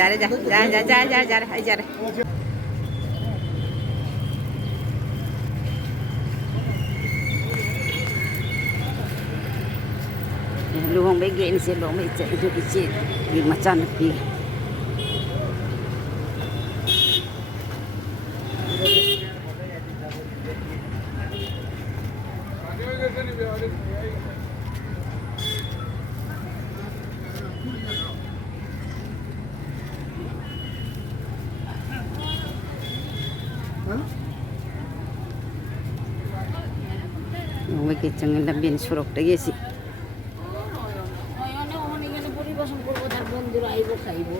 जा रे जा जा जा जा जा जा रे जा रे luang bagi ni saya luang macam itu kecil di macam ni. Luang bagi jangan lebih suruk lagi sih. বন্ধুরা আইব খাইব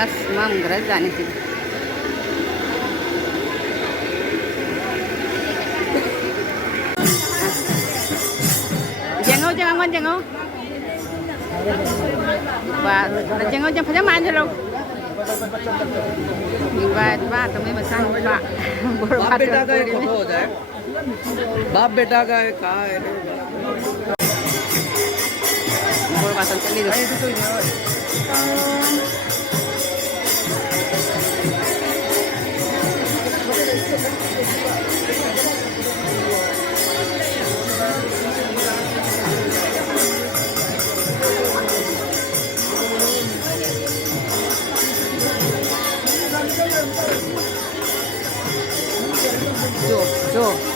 asmam gerazani sih. Jangan ngon jangan. Và jangan jangan phải mang cho luôn. Mình và tụi mình mà sang với bạn. बाप बेटा का एक photo हो जाए बाप बेटा का एक कहा है बोल बात चली दो 줘.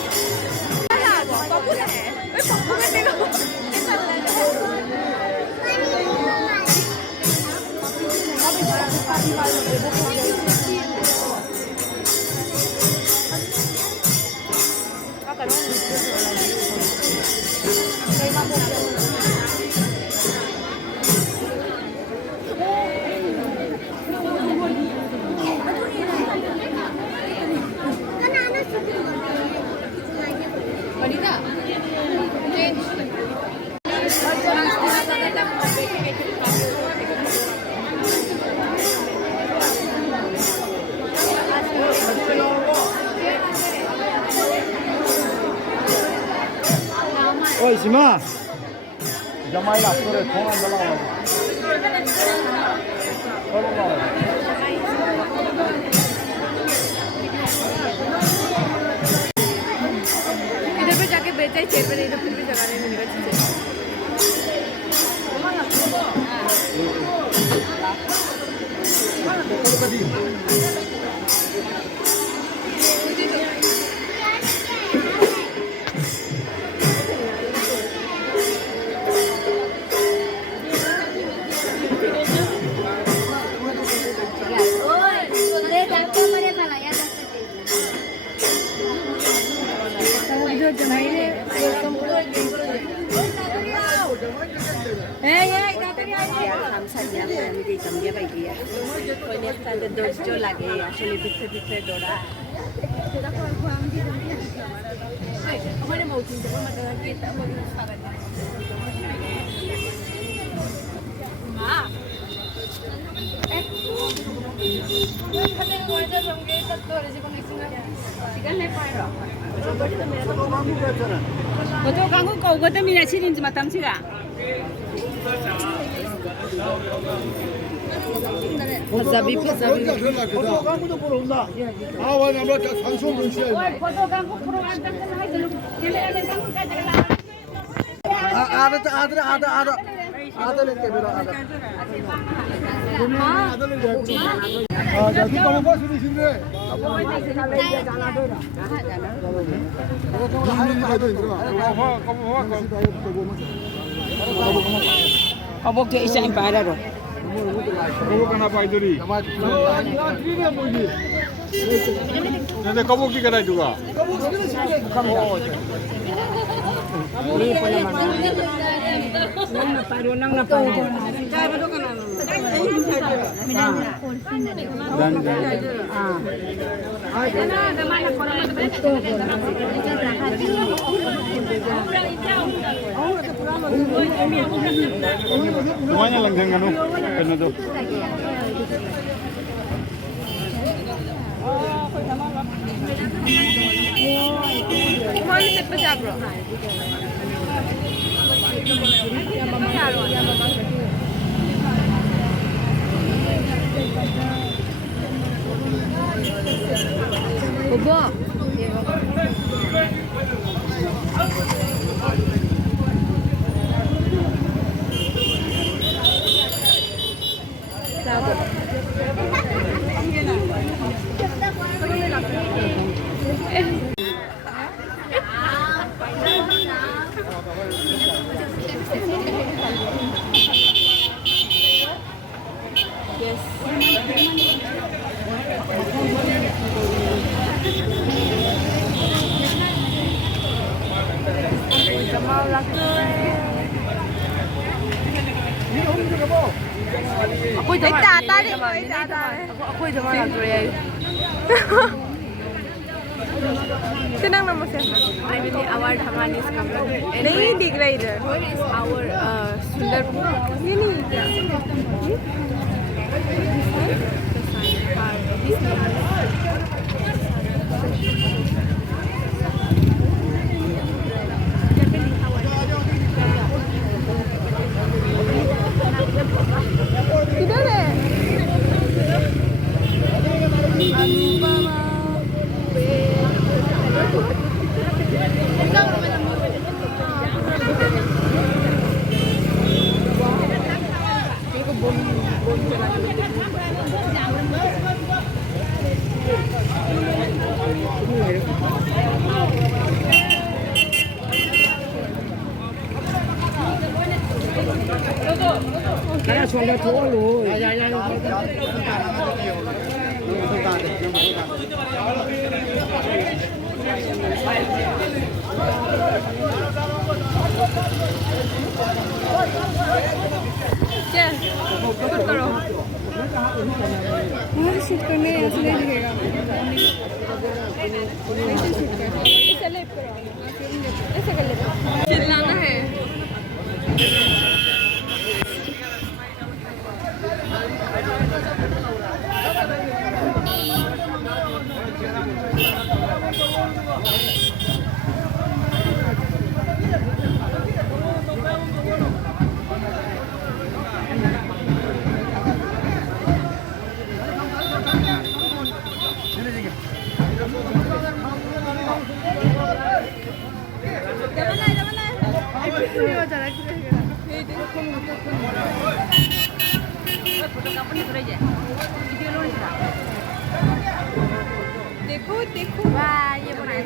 어이 심아 jamai lah sore phone dalawa इधर पे जाके बेचा ही चेयर पे नहीं तो फिर भी जगह नहीं मिलेगा चीजें লাগে আসলে পিছে পিছে দৌড়া ওখানে মৌসুম যখন মা Betul kamu kau gede minat sini cuma tam sih lah. Zabi. foto 강구도 보러 온다 아 와나 뭐 방송 좀 쉬어야 Foto kamu perubahan kan hai dulu. Ini ada kamu kaca ada लेके मेरा ada लेके 아 저기 가면 버스 드시네 Kabok dia isa yang pada tu. कबो करना पाई दूरी नहीं कबो की कराई दूंगा Ini pun nama. Semuanya lenggang kan, penuh tuh. Kemana sih pecah bro? Bobo. Ako'y tama. Itatali ko, itatali. Ako'y tama lang to rin. Tinang naman siya. I mean, our Dhamani is coming. Nahi dig rahi hai. Where is our Sundarpur? Ye nahi kya? किधर है? Kaya suara tua lu. क्या? Shoot करो। मुझे shoot करने ऐसे नहीं दिखेगा। ऐसे शूट कर। ऐसे ले करो। ऐसे कर ले। चिल्लाना है। देखो देखो वाह ये बनाया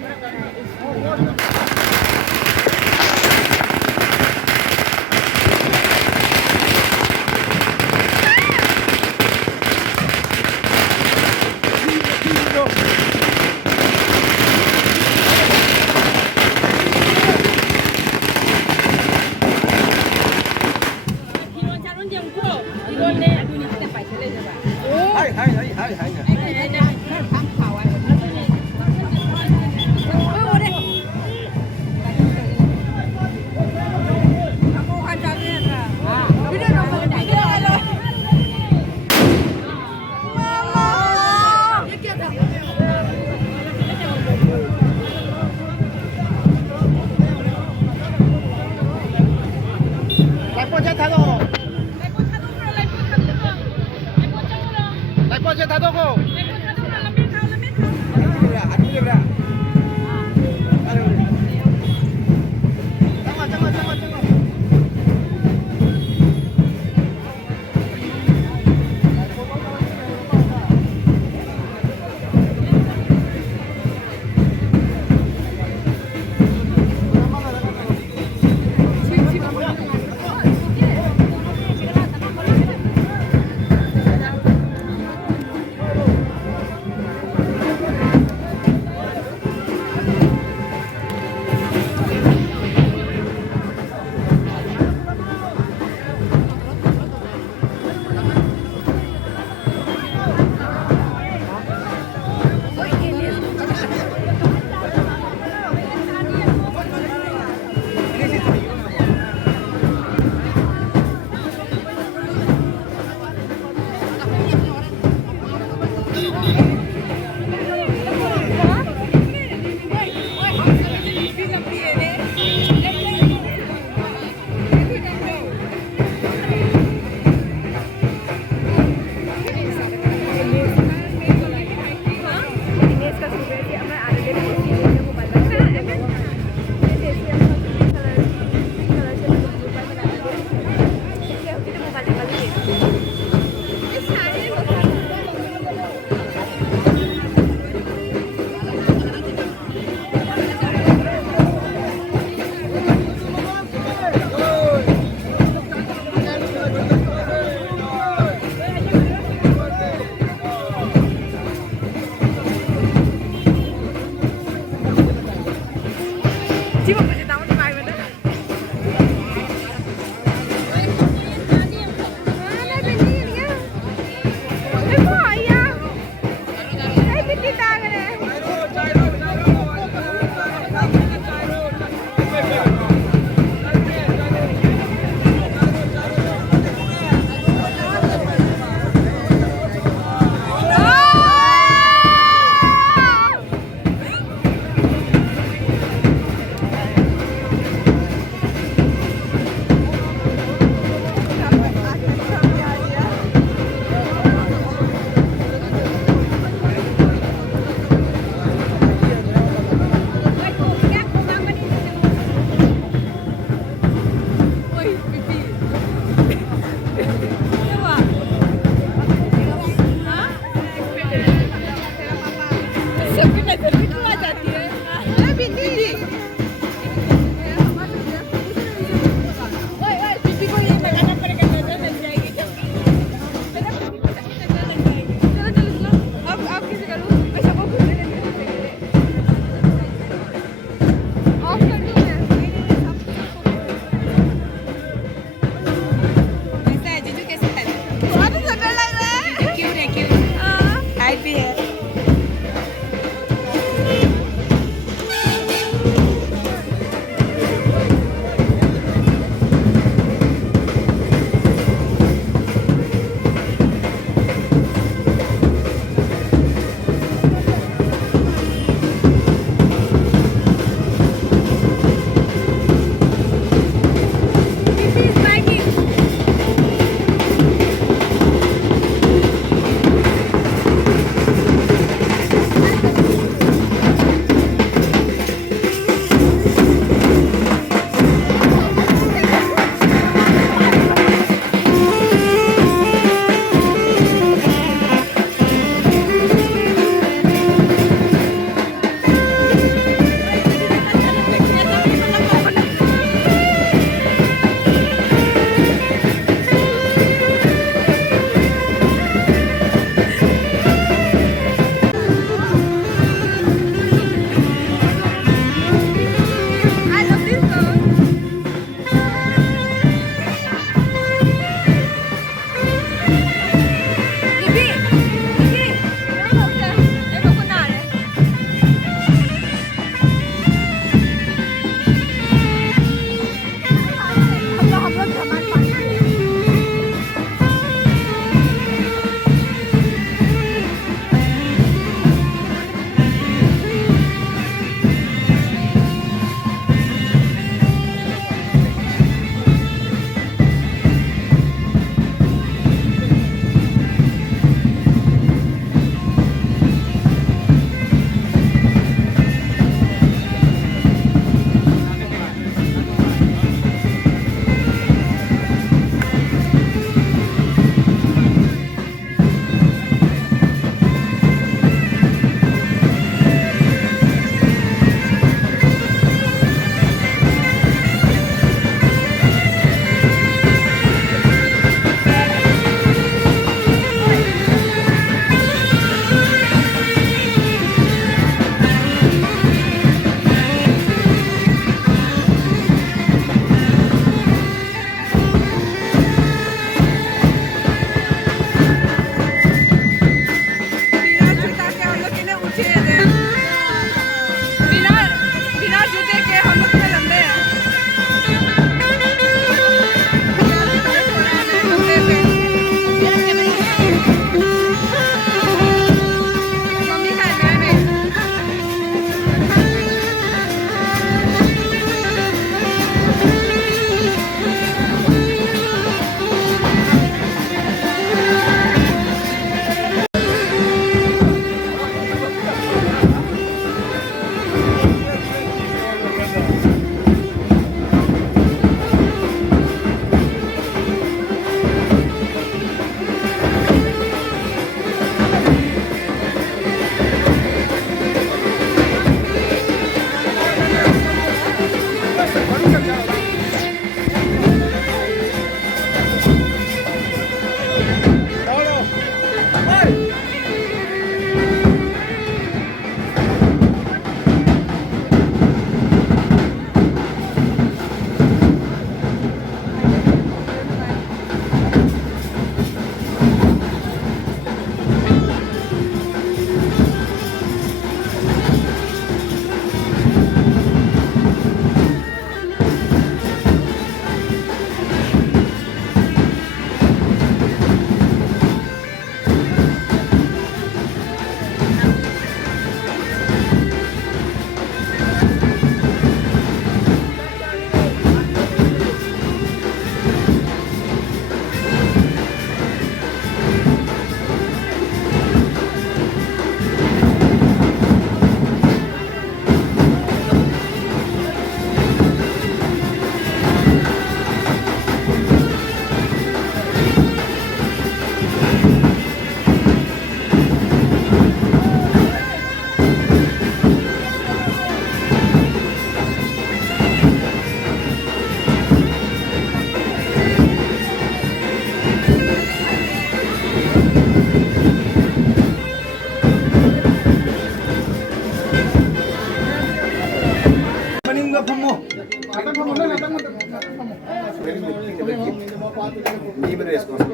Ini bener ya sekolah.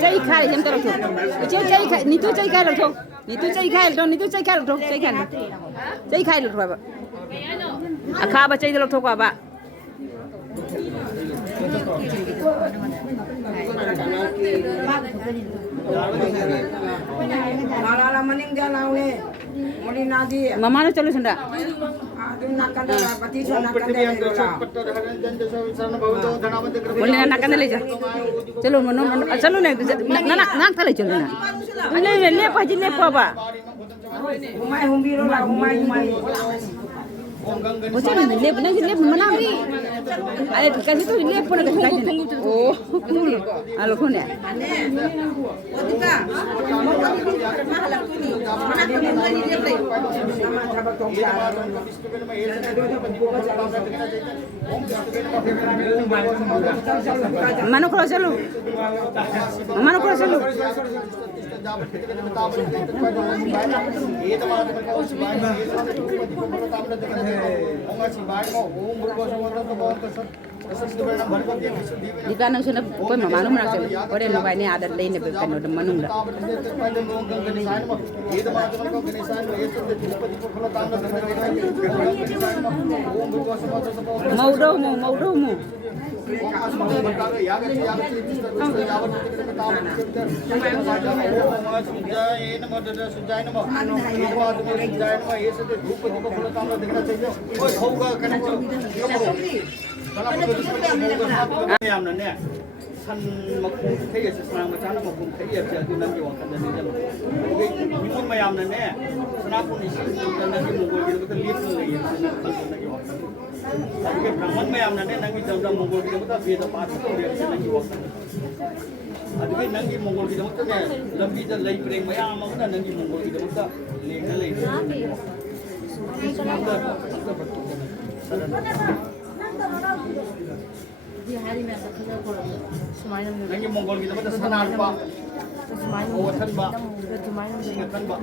Cai khai xem tao được chưa cai khai ni tu cai khai được không ni tu cai khai được ni tu cai khai được không cai khai được rồi bà à kha bà cai được thôi quả bà mama nó chalo senda boleh nak kan le chalo mano chalo na nak thale chalo na le pa ji le pa ba umai humbiro la umai Macam ni lep mana ni? Ada kasih tu lep pun ada kasih. Oh, alo kau ni. Mana kau selalu? Mana kau selalu? Jika nang sudah pun mama nung nak cakap, orang nak ini ada lain lebih kan orang manung dah. Mau dah mu. san makum thei se sang ma chana makum thei ya tu nan yo kan ni jam ni mon mayam nan ne sana pun ni kan nan ni mongol gi to liep nan ni nan yo kan ke brahman mayam nan ne nan gi jam mongol gi to be da pa to ya nan yo kan adui nan gi mongol gi to ne lambi da lai preng mayam ma nan gi mongol gi to le na le nanti Mongol kita pada sana lupa, kawasan ba, singatan ba.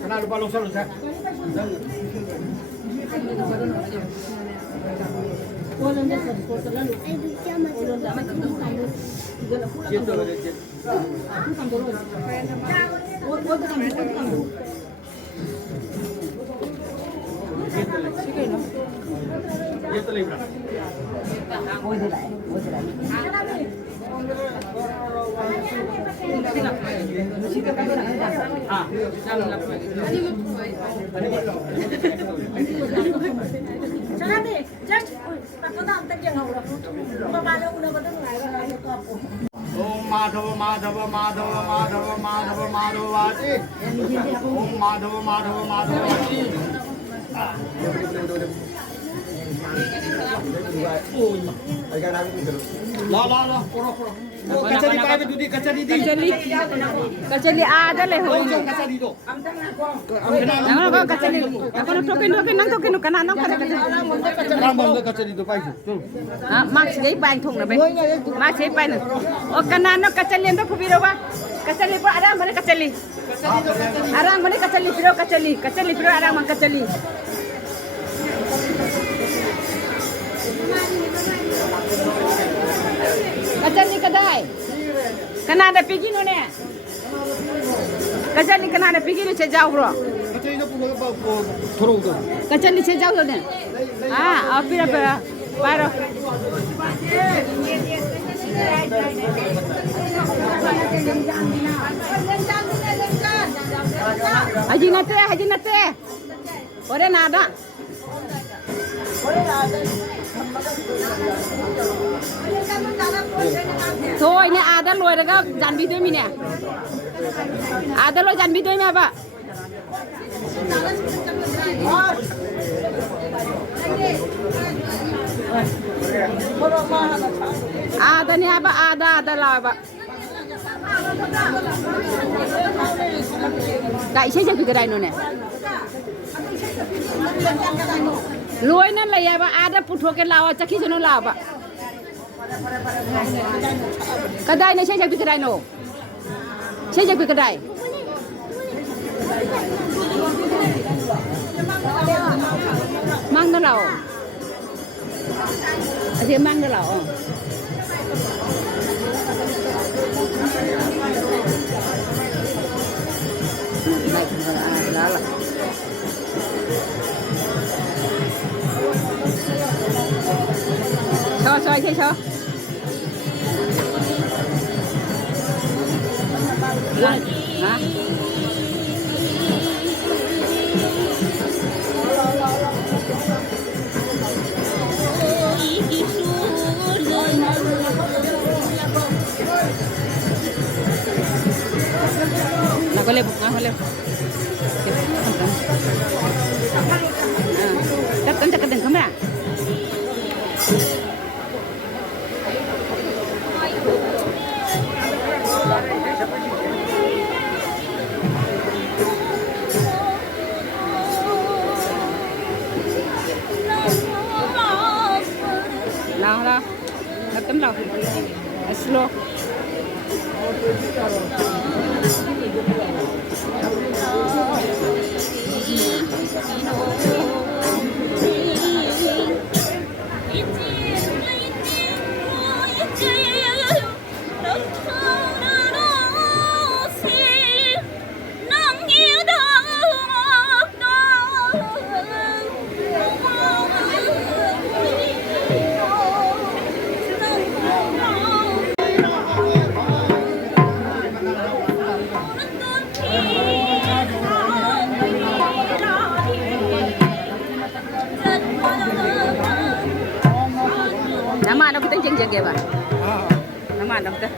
Kenal lupa longsor saya. Madhav Madhav Madhav Madhav Madhav Madhavati. Om Madhav Madhav Madhavati. La, poro. Kacari pakai dudi, kacari di. Kacali ada leh. Kacari do. Jangan kau kacali. Aku nak token nang token kan nang kacali. Rambang do kacari do pai. Mak sih bayi thong na be. Mak sih bayi na. Oh kanan nak kacali ando kubiro ba. Kacali ba ada mana kacali. Arang mana kacali biro kacali. Kacali biro arang mang kacali. Kacali kadai. Kanada pergi no ne. Kacali kanada pergi ni saya jauh bro. Kacari do thoro do. Kacali saya jauh ne. Ah, apira paro. Haji nate. Ore nada. thôi nè ada lôi đó các dàn bi đôi mi nè ada lôi dàn bi đôi nè bà ada nih apa ada lah pak đại sẽ cái này nè lôi nó là ya ba ada puthua ke lawa chaki jono la ba kadai ne sẽ cái này no sẽ cái này mang nó lẩu thì mang nó lẩu này lá là soi thấy sao hả nào có lên chắc tấn chắc cái đừng không ạ nào đặt tấm đầu slow nama ada kita jeng ya pak nama ada kita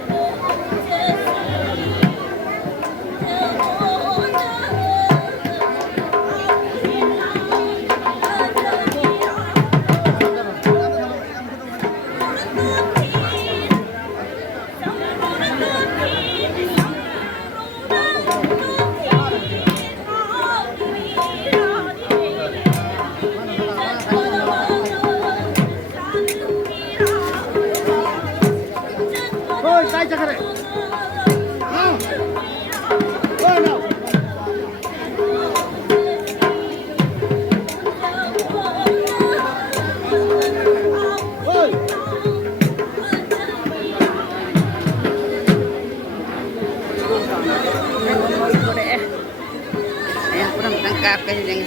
tay chắc cái này ôi nào ôi em kurang tangkap cái gì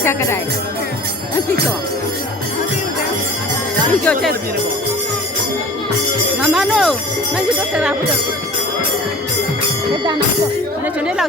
Siya ka dai. Ang pito. Pito chat. Mama no, nang dito sa rapo to. Eda na ko. Ano chone lao.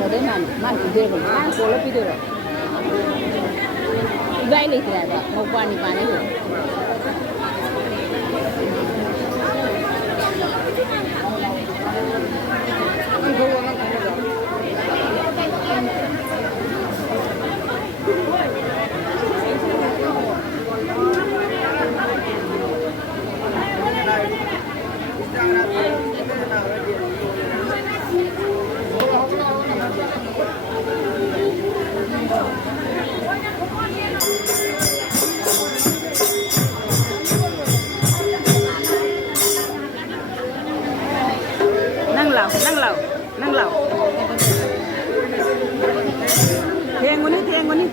nó đấy man cũng dễ rồi man cô lớp đi rồi gai lấy thế này một quan đi bán đấy rồi năng lẩu thiêng quá đi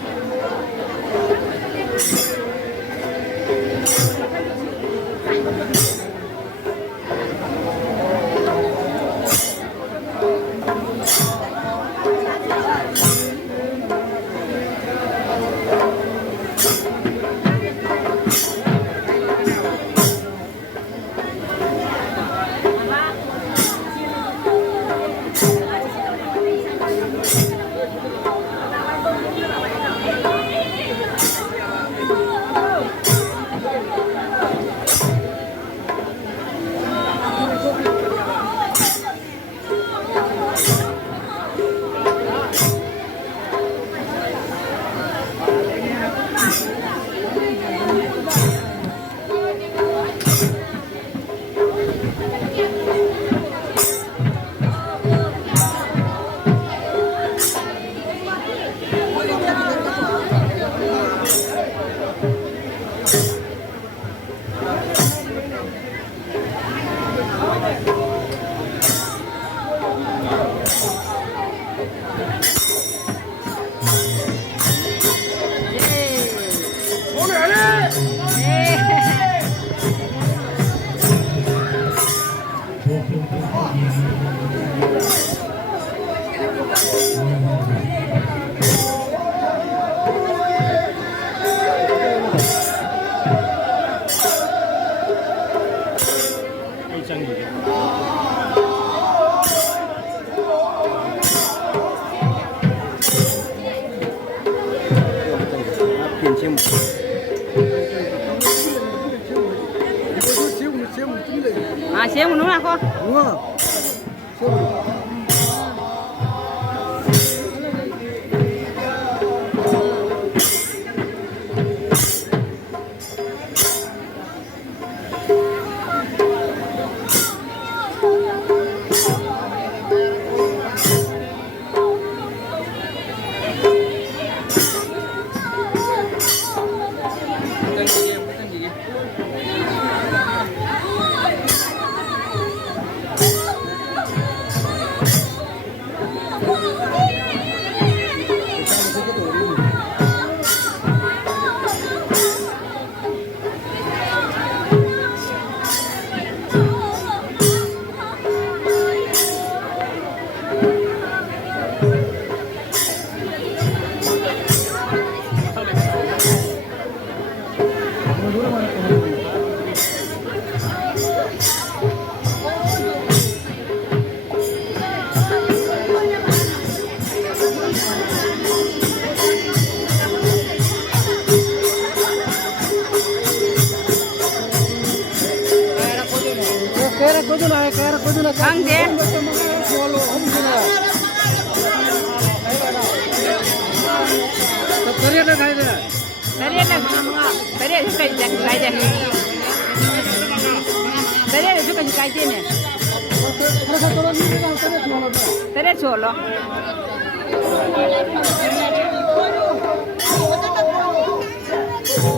xéo một nữa nào con đúng không Ang deh. Tadi suka aja. Tadi suka aja nih. Tadi solo.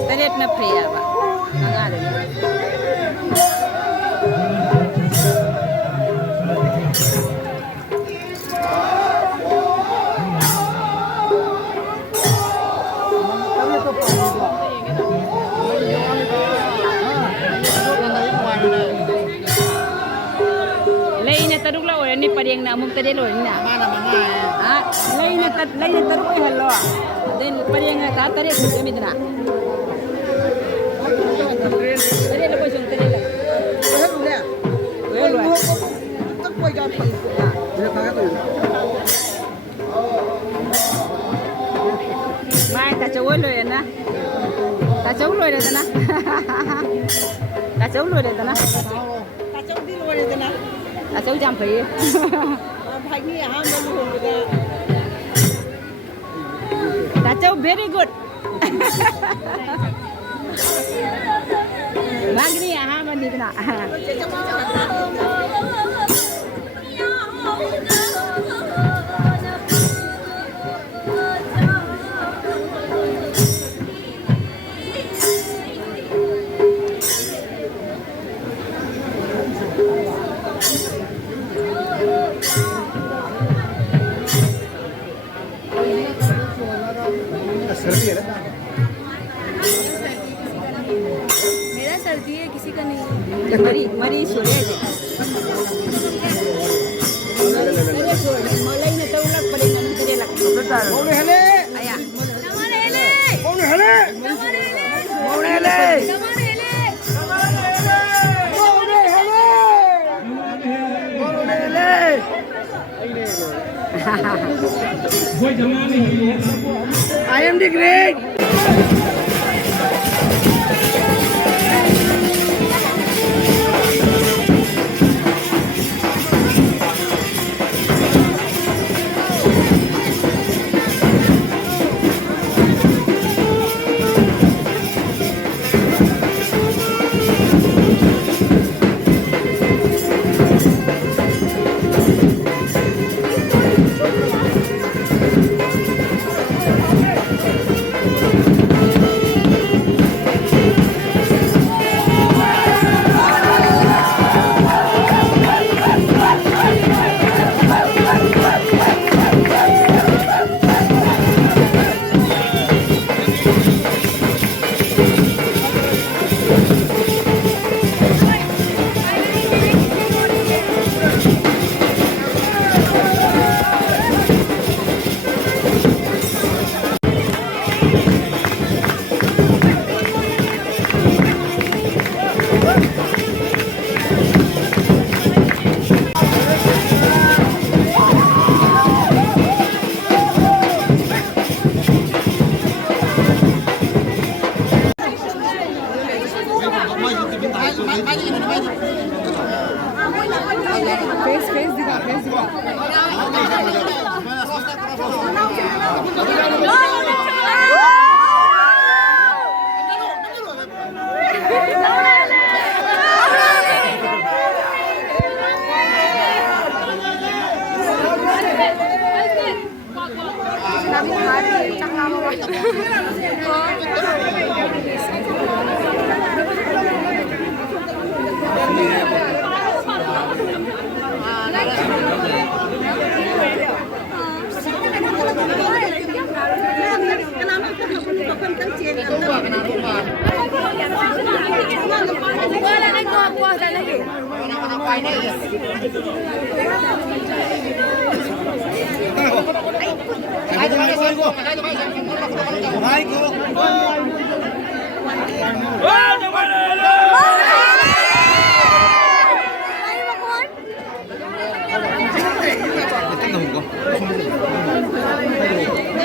Tadi na priya ba? Nangalan. Taruk lah orang ni pada yang nak umum tadi loh ni nak. mana mana Lain taruk ni hello. Dan pada yang nak tadi tu kami tu nak. Tadi lepas tu tadi lah. tak boleh jadi tak boleh dia kagak tu ôi lười nè ta chống lười đây nè ta chống lười đây nè ta chống đi lười đây nè ta chống jam phí phải nghe ham luôn ta chống very good Magni aha mandi kena. सर्दी है किसी का नहीं मरी मरी छोड़े मलाई ने तो उलट पड़ेगा नहीं तेरे लग 오늘 해내 आया हमारे ले 오늘 해내 हमारे ले 오늘 해내 हमारे ले I am the great. Face दिखा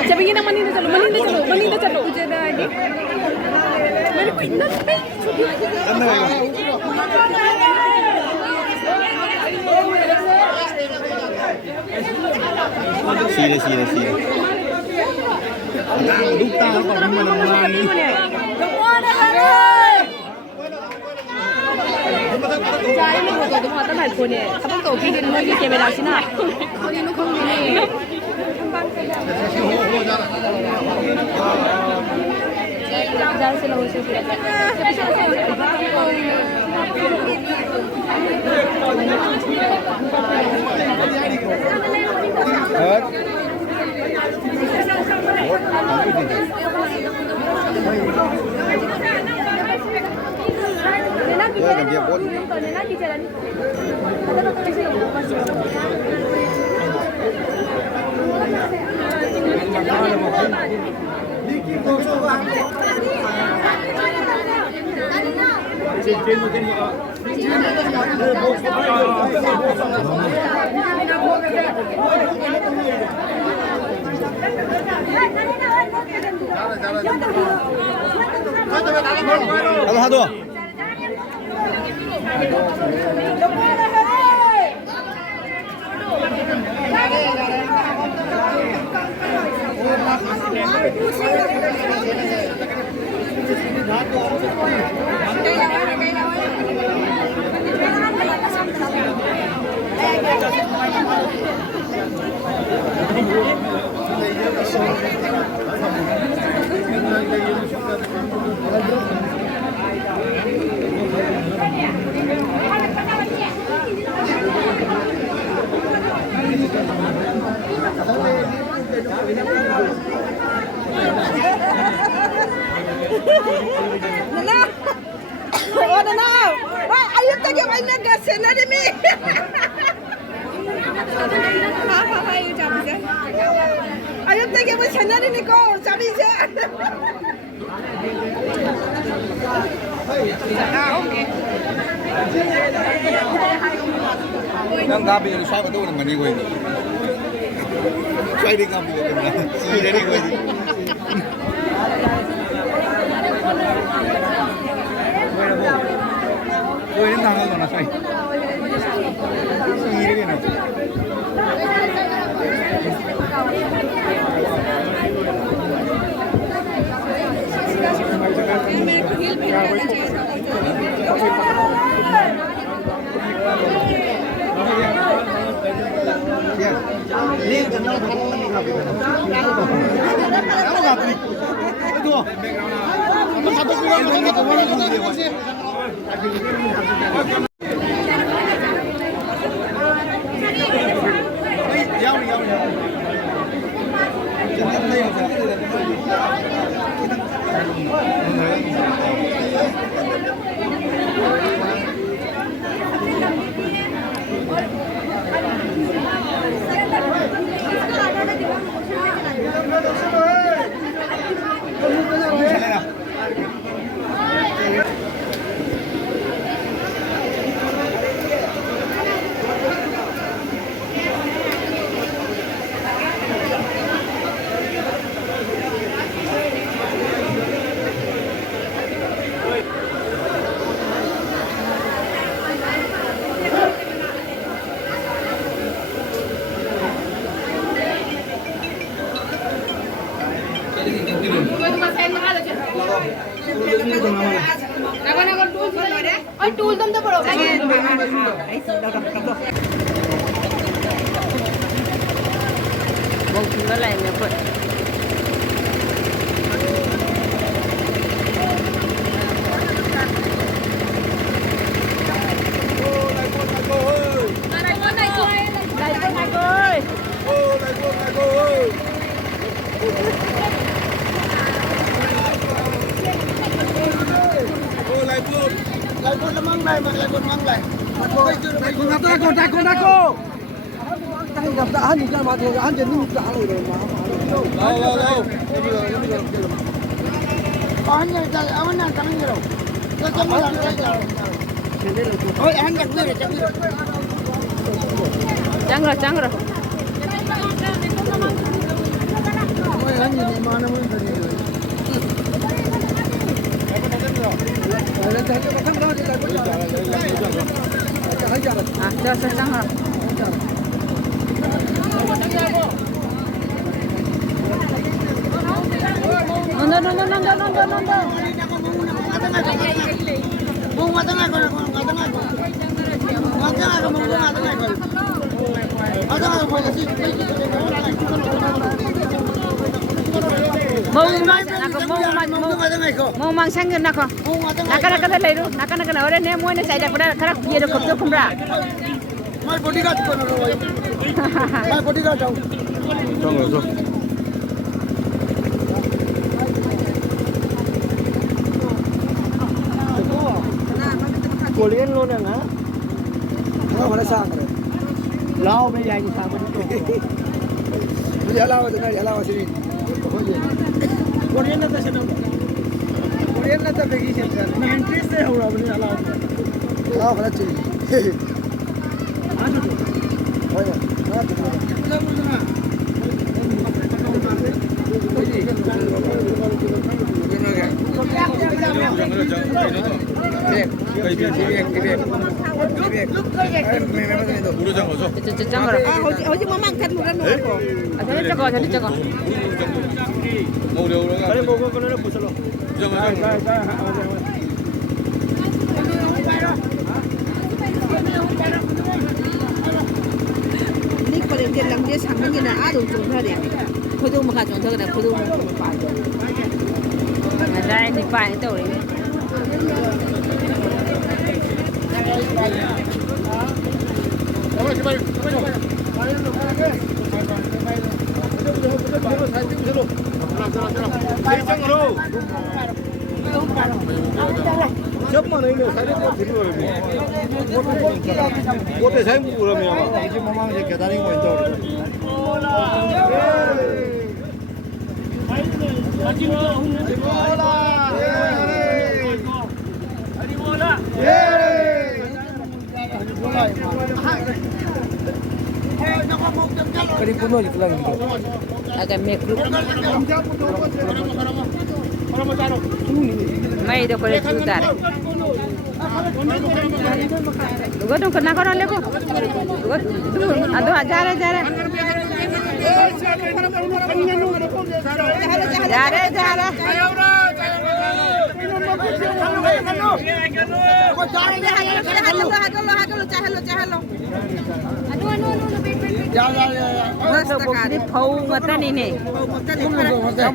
Sabihin ng Manila chalo. Tuझे दादी मेरे को इतना Sila. Đúc tao còn không mà làm ngoan đi. Jaya mo ko to mata mal ko ne. Kapag to bigin mo yung camera sina. Kung ano kung ni. Dahil sila ho siya. 나도 하도. Nana. Oh, Nana. Why are you taking my necklace? Not me. Are you taking my channel in the go? Nang gabi yung siya ito ng manigoy. Siya din gabi yung siya din gabi. Ôi đến thằng nó xoay. Suy đấy kìa. Liên cho nó không đi gặp được. Nó gặp đi. Cái thua. Nó sắp tới cái nó không đi. Tool them the problem. Bông nó lại mẹ quậy. Lại con mang này mà lại con mang này. Con gặp ta con ta cô. Anh gặp ta anh đi ra mà thì anh chỉ đi ra rồi mà. Lâu. Anh này anh đang cắm rồi. Tôi cắm rồi. Ôi anh gặp người rồi. Trắng rồi. Ôi anh nhìn mà nó mới thấy. À, cho trắng rồi. Mau mang sang ke nak? Nak lagi tu. Nak orang ni mau ni saya dah pernah kerap dia dah kopto kumbra. Mai bodyguard ko na roy. Mai bodyguard daw. Tunggu. Korean luôn à hả? Nó phải sang rồi. Lao bây giờ sang bên đó. Bây giờ lao từ đây, lao sini. Korean nó ta xem đâu? Korean nó ta begi xem xem. 90 से हो रहा है lao. Lao phải chỉ. Ôi, nó 저거. 어디 뭐 망ക്കാൻ 물어 놓고. 저거. Kali bogo ko na pusalo. 니 거래 이제 남자 상민이는 아도 좀 하래. 그도 뭐 가져 저거다 그도 뭐 빠져. đây thì phải tổ đấy 저만 이거 사진 들어요. 못해 잘 그러면 이제 뭐만 이제 기다리고 있다. 그리 분노 있더라 이거. agak mekruk mai do kore sutar gua dong kena koran leko gua ado jare jare di phau ngata ni ne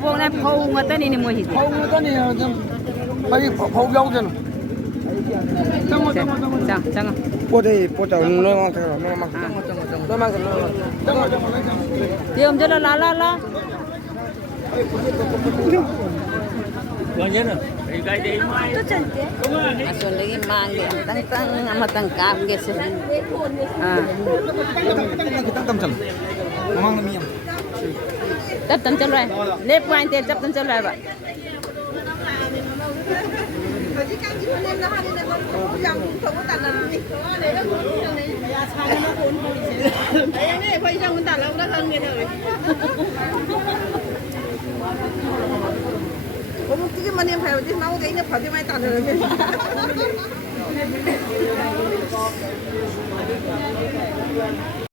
phau na phau ngata ni ne mo hi 빨리 보고 오잖아. chẳng 보대 보자 너만 thì ông cho la asun lagi mang dia tang amat tangkap gitu kita tâm mong là miệng chấp tâm chân rồi nếp quanh tiền chấp tâm chân rồi vậy 지금만 해 봐요. 지금 나오게 이제 바지 많이 따는